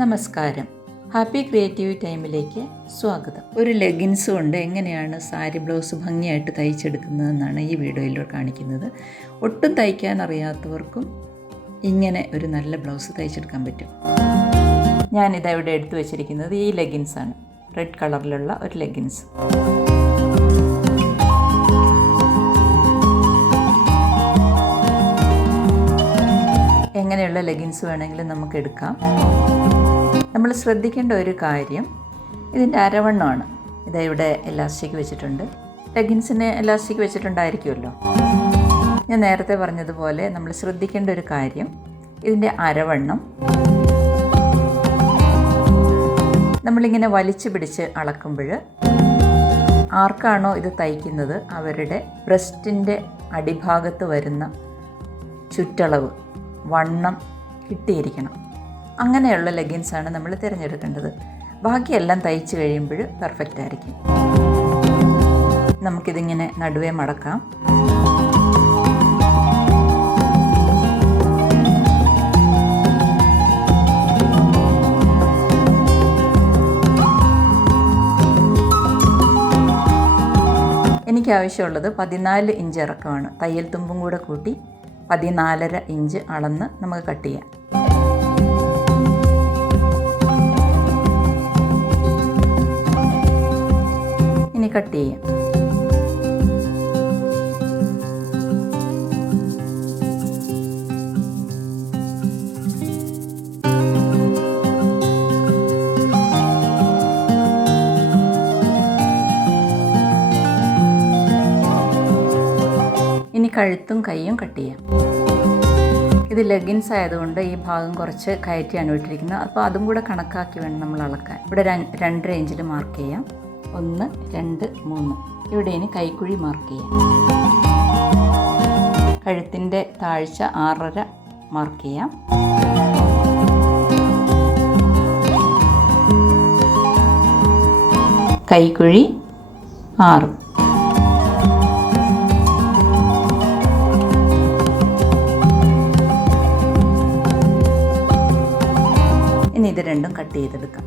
നമസ്കാരം. Happy creative ടൈമിലേക്ക് സ്വാഗതം. ഒരു ലെഗിൻസ് കൊണ്ട് എങ്ങനെയാണ് സാരി ബ്ലൗസ് ഭംഗിയായിട്ട് തയ്ച്ചെടുക്കുന്നതെന്നാണ് ഈ വീഡിയോയിൽ കാണിക്കുന്നത്. ഒട്ടും തയ്ക്കാൻ അറിയാത്തവർക്കും ഇങ്ങനെ ഒരു നല്ല ബ്ലൗസ് തയ്ച്ചെടുക്കാൻ പറ്റും. ഞാനിതവിടെ എടുത്തു വച്ചിരിക്കുന്നത് ഈ ലെഗിൻസാണ്. റെഡ് കളറിലുള്ള ഒരു ലെഗിൻസ്. എങ്ങനെയുള്ള ലെഗിൻസ് വേണമെങ്കിലും നമുക്ക് എടുക്കാം. നമ്മൾ ശ്രദ്ധിക്കേണ്ട ഒരു കാര്യം ഇതിൻ്റെ അരവണ്ണമാണ്. ഇതിവിടെ എലാസ്റ്റിക് വെച്ചിട്ടുണ്ട്. ലെഗിൻസിന് എലാസ്റ്റിക് വെച്ചിട്ടുണ്ടായിരിക്കുമല്ലോ. ഞാൻ നേരത്തെ പറഞ്ഞതുപോലെ നമ്മൾ ശ്രദ്ധിക്കേണ്ട ഒരു കാര്യം ഇതിൻ്റെ അരവണ്ണം നമ്മളിങ്ങനെ വലിച്ചു പിടിച്ച് അളക്കുമ്പോൾ ആർക്കാണോ ഇത് തയ്ക്കുന്നത് അവരുടെ ബ്രസ്റ്റിൻ്റെ അടിഭാഗത്ത് വരുന്ന ചുറ്റളവ് വണ്ണം കിട്ടിയിരിക്കണം. അങ്ങനെയുള്ള ലെഗിൻസാണ് നമ്മൾ തിരഞ്ഞെടുക്കേണ്ടത്. ബാക്കിയെല്ലാം തയ്ച്ച് കഴിയുമ്പോൾ പെർഫെക്റ്റ് ആയിരിക്കും. നമുക്കിതിങ്ങനെ നടുവേ മടക്കാം. എനിക്ക് ആവശ്യമുള്ളത് 14 ഇഞ്ച് ഇറക്കമാണ്. തയ്യൽ തുമ്പും കൂടെ കൂട്ടി 14.5 ഇഞ്ച് അളന്ന് നമുക്ക് കട്ട് ചെയ്യാം. ഇനി കട്ട് ചെയ്യാം. ഇനി കഴുത്തും കൈയും കട്ട് ചെയ്യാം. ഇത് ലെഗിൻസ് ആയതുകൊണ്ട് ഈ ഭാഗം കുറച്ച് കയറ്റിയാണ് വിട്ടിരിക്കുന്നത്. അപ്പോൾ അതും കൂടെ കണക്കാക്കി വേണം നമ്മൾ അളക്കാൻ. ഇവിടെ 2 ഇഞ്ചിൽ മാർക്ക് ചെയ്യാം. 1, 2, 3. ഇവിടെ ഇനി കൈക്കുഴി മാർക്ക് ചെയ്യാം. കഴുത്തിൻ്റെ താഴ്ച 6.5 മാർക്ക് ചെയ്യാം. കൈക്കുഴി 6. ഇനി ഇത് രണ്ടും കട്ട് ചെയ്തെടുക്കാം.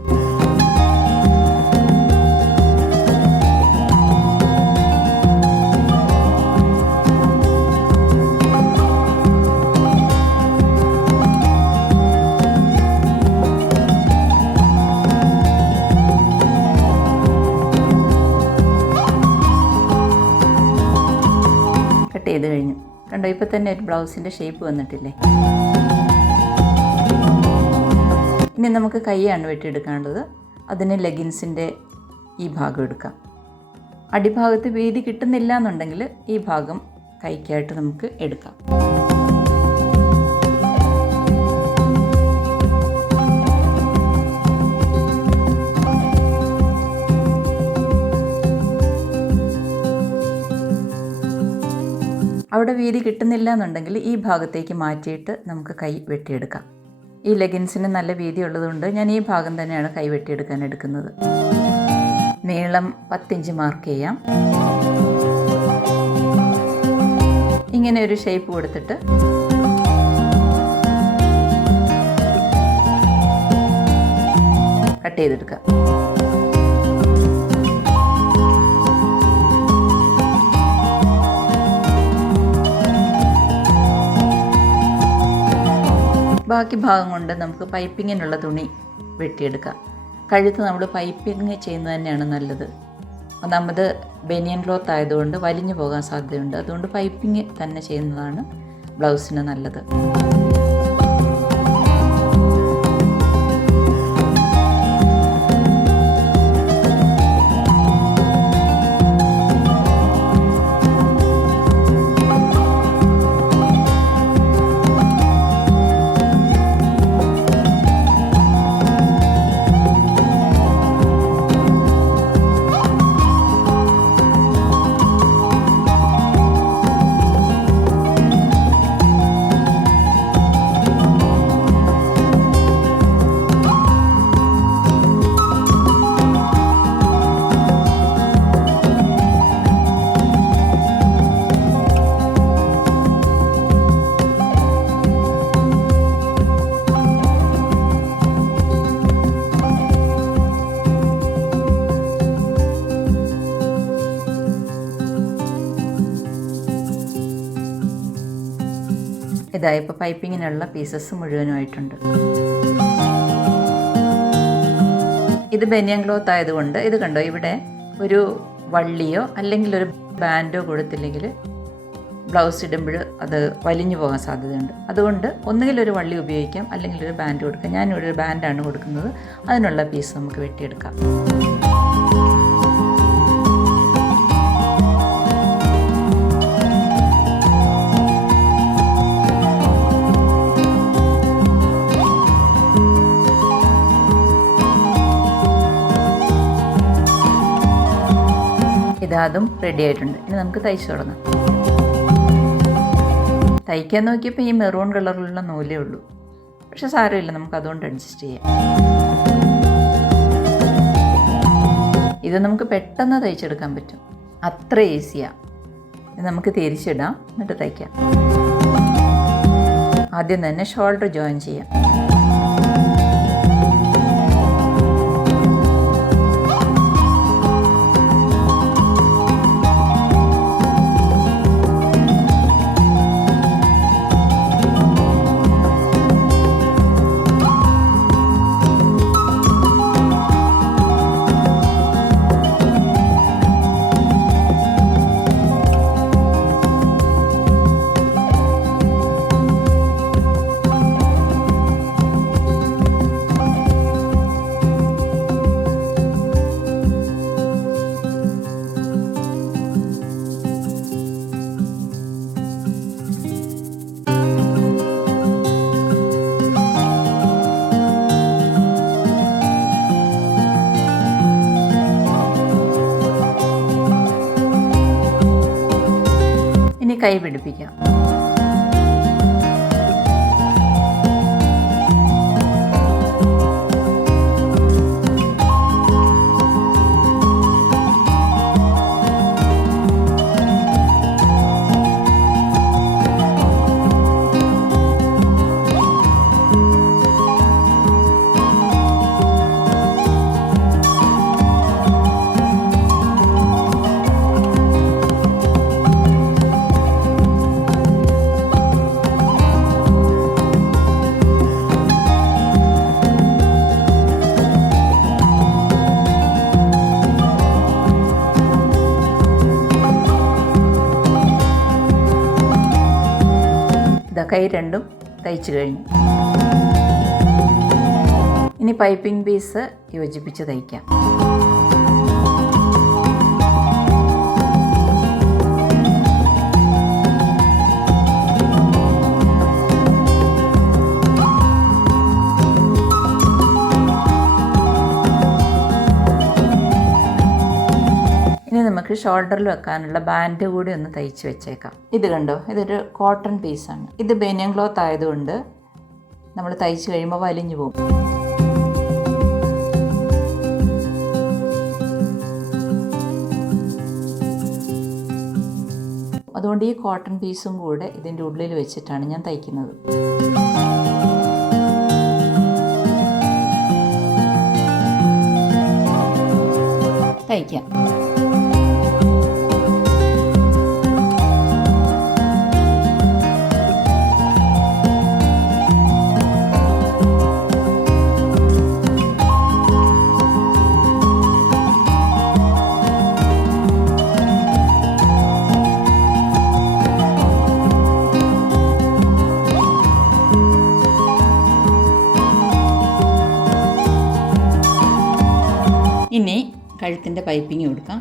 കട്ട് ചെയ്ത് കഴിഞ്ഞു. കണ്ടോ, ഇപ്പോൾ തന്നെ ഒരു ബ്ലൗസിൻ്റെ ഷേപ്പ് വന്നിട്ടില്ലേ? ഇനി നമുക്ക് കൈയാണ് വെട്ടിയെടുക്കേണ്ടത്. അതിന് ലെഗിൻസിൻ്റെ ഈ ഭാഗം എടുക്കാം. അടിഭാഗത്ത് വീതി കിട്ടുന്നില്ല എന്നുണ്ടെങ്കിൽ ഈ ഭാഗം കൈക്കായിട്ട് നമുക്ക് എടുക്കാം. അവിടെ വീതി കിട്ടുന്നില്ല എന്നുണ്ടെങ്കിൽ ഈ ഭാഗത്തേക്ക് മാറ്റിയിട്ട് നമുക്ക് കൈ വെട്ടിയെടുക്കാം. ഈ ലെഗിൻസിന് നല്ല വീതി ഉള്ളതുകൊണ്ട് ഞാൻ ഈ ഭാഗം തന്നെയാണ് കൈ വെട്ടിയെടുക്കാൻ എടുക്കുന്നത്. നീളം 10 ഇഞ്ച് മാർക്ക് ചെയ്യാം. ഇങ്ങനെ ഒരു ഷേപ്പ് കൊടുത്തിട്ട് കട്ട് ചെയ്തെടുക്കാം. ബാക്കി ഭാഗം കൊണ്ട് നമുക്ക് പൈപ്പിങ്ങിനുള്ള തുണി വെട്ടിയെടുക്കാം. കഴുത്ത് നമ്മൾ പൈപ്പിങ് ചെയ്യുന്നത് തന്നെയാണ് നല്ലത്. ഒന്നാമത് ബനിയൻ ക്ലോത്ത് ആയതുകൊണ്ട് വലിഞ്ഞു പോകാൻ സാധ്യതയുണ്ട്. അതുകൊണ്ട് പൈപ്പിങ് തന്നെ ചെയ്യുന്നതാണ് ബ്ലൗസിന് നല്ലത്. ഇതാ ഇപ്പോൾ പൈപ്പിങ്ങിനുള്ള പീസസ് മുഴുവനുമായിട്ടുണ്ട്. ഇത് ബനിയൻ ക്ലോത്ത് ആയതുകൊണ്ട് ഇത് കണ്ടോ, ഇവിടെ ഒരു വള്ളിയോ അല്ലെങ്കിൽ ഒരു ബാൻഡോ കൊടുത്തില്ലെങ്കിൽ ബ്ലൗസ് ഇടുമ്പോൾ അത് വലിഞ്ഞു പോകാൻ സാധ്യതയുണ്ട്. അതുകൊണ്ട് ഒന്നുകിൽ ഒരു വള്ളി ഉപയോഗിക്കാം, അല്ലെങ്കിൽ ഒരു ബാൻഡ് കൊടുക്കാം. ഞാനിവിടെ ഒരു ബാൻഡാണ് കൊടുക്കുന്നത്. അതിനുള്ള പീസ് നമുക്ക് വെട്ടിയെടുക്കാം. ഇതും റെഡി ആയിട്ടുണ്ട്. ഇനി നമുക്ക് തയ്ച്ചു തുടങ്ങാം. തയ്ക്കാൻ നോക്കിയപ്പോൾ ഈ മെറൂൺ കളറിലുള്ള നൂലേ ഉള്ളൂ. പക്ഷെ സാരമില്ല, നമുക്ക് അതുകൊണ്ട് അഡ്ജസ്റ്റ് ചെയ്യാം. ഇത് നമുക്ക് പെട്ടെന്ന് തയ്ച്ചെടുക്കാൻ പറ്റും, അത്ര ഈസിയാണ്. ഇത് നമുക്ക് തിരിച്ചിടാം, എന്നിട്ട് തയ്ക്കാം. ആദ്യം തന്നെ ഷോൾഡർ ജോയിൻ ചെയ്യാം. ഇനി കൈ പിടിപ്പിക്കാം. കൈ രണ്ടും തയ്ച്ചു കഴിഞ്ഞു. ഇനി പൈപ്പിംഗ് പീസ് യോജിപ്പിച്ച് തയ്ക്കാം. ഇനി നമുക്ക് ഷോൾഡറിൽ വെക്കാനുള്ള ബാൻഡ് കൂടി ഒന്ന് തയ്ച്ച് വെച്ചേക്കാം. ഇത് കണ്ടോ, ഇതൊരു കോട്ടൺ പീസാണ്. ഇത് ബനിയൻ ക്ലോത്ത് ആയതുകൊണ്ട് നമ്മൾ തയ്ച്ച് കഴിയുമ്പോൾ വലിഞ്ഞു പോകും. അതുകൊണ്ട് ഈ കോട്ടൺ പീസും കൂടെ ഇതിൻ്റെ ഉള്ളിൽ വെച്ചിട്ടാണ് ഞാൻ തയ്ക്കുന്നത്. തയ്ക്കാം. ഇനി കഴുത്തിൻ്റെ പൈപ്പിംഗ് കൊടുക്കാം.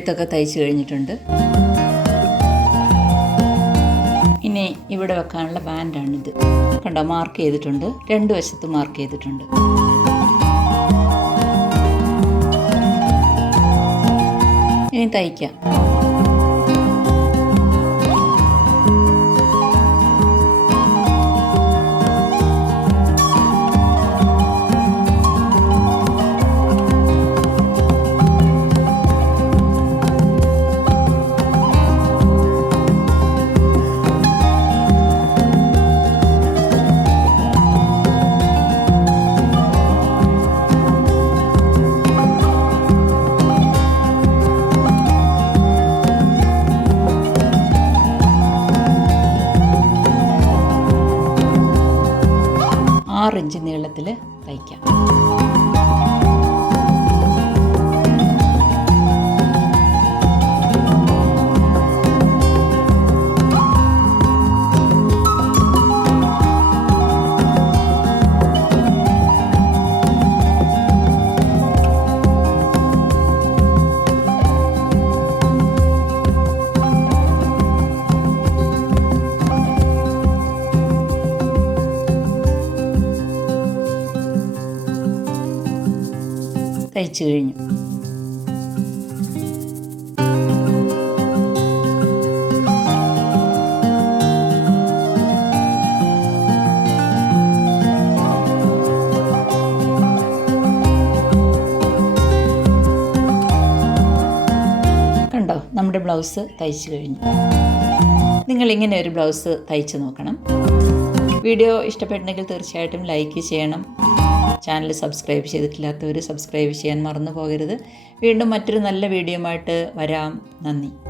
കഴുത്തൊക്കെ തയ്ച്ച് കഴിഞ്ഞിട്ടുണ്ട്. ഇനി ഇവിടെ വെക്കാനുള്ള ബാൻഡാണിത്. കണ്ടോ, മാർക്ക് ചെയ്തിട്ടുണ്ട്, 2 വശത്തും മാർക്ക് ചെയ്തിട്ടുണ്ട്. ഇനി തയ്ക്കാം. ഇഞ്ച് നീളത്തിൽ തയ്ക്കാം. തയ്ച്ചു കഴിഞ്ഞു. കണ്ടോ, നമ്മുടെ ബ്ലൗസ് തയ്ച്ചു കഴിഞ്ഞു. നിങ്ങളിങ്ങനെ ഒരു ബ്ലൗസ് തയ്ച്ചു നോക്കണം. വീഡിയോ ഇഷ്ടപ്പെട്ടെങ്കിൽ തീർച്ചയായിട്ടും ലൈക്ക് ചെയ്യണം. ചാനൽ സബ്സ്ക്രൈബ് ചെയ്തിട്ടില്ലാത്തവർ സബ്സ്ക്രൈബ് ചെയ്യാൻ മറന്നു പോകരുത്. വീണ്ടും മറ്റൊരു നല്ല വീഡിയോയുമായിട്ട് വരാം. നന്ദി.